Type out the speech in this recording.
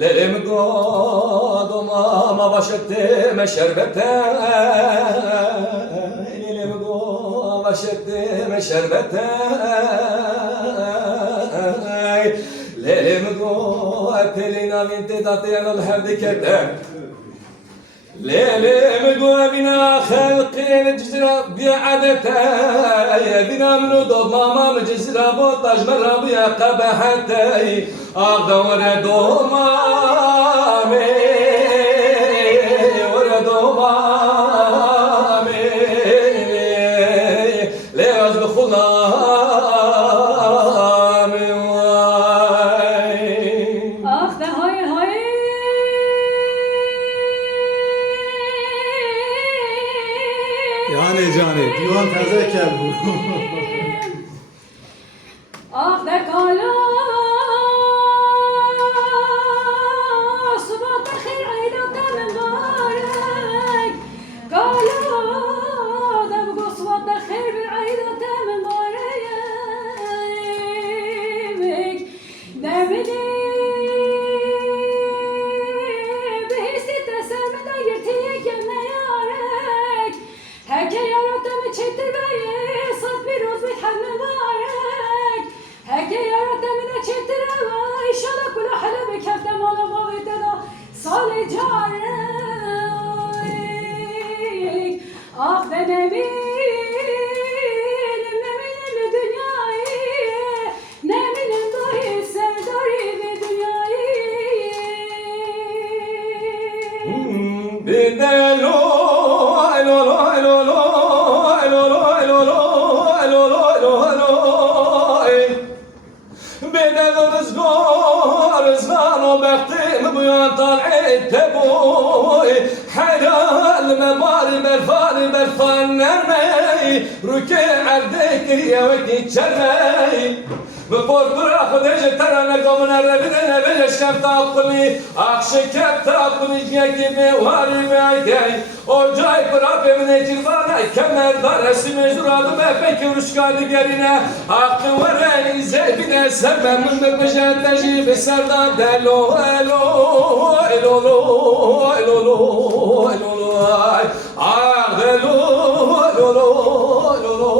Lelim godoma başettim şerbete Lelim godoma başettim şerbete Lelim godoma pelina minti tatyanul herdikete Lelim godina halqin cizra bi'adete Bina mnu domama mcizra botaj merabiya qabahete Ağdavre domame Vre domame Leyaz b'khulame Ah de hay hay Yani cani, divan tezeker bu. Ah de kala Subat khir aydan mübarek Kala de bu subat khir bir aydan mübarek Demedi Behisi tesemi de yırtıya gemeyarek Heke yaratımı çektir beye Saf bir roz bir hem mübarek Heke yaratımı çektir eva İnşallah kula hala be kefte mala mavete da Salih carek Ah ben eminim dünyayı Ne eminim dahi sevdari ve dünyayı Bir de loy loy loy loy loy loy loy loy loy loy Bir de rızgan o bektim bu yantan etteboy Helal mebari berfari berfan nermey Rüke erdek riyaveti çermey بپرپر خودش ترانه گامن ربیدن بهش کفت عقلی عکس کفت عقلی که میواری میگی اوجای پرابی من جیرانه کمر دار اسم جرادم پکی روشکالی گرینه عقل ورنی زبینه سبب من ببجن تجیب سردان دلو الو الو الو الو الو عقلو الو الو الو الو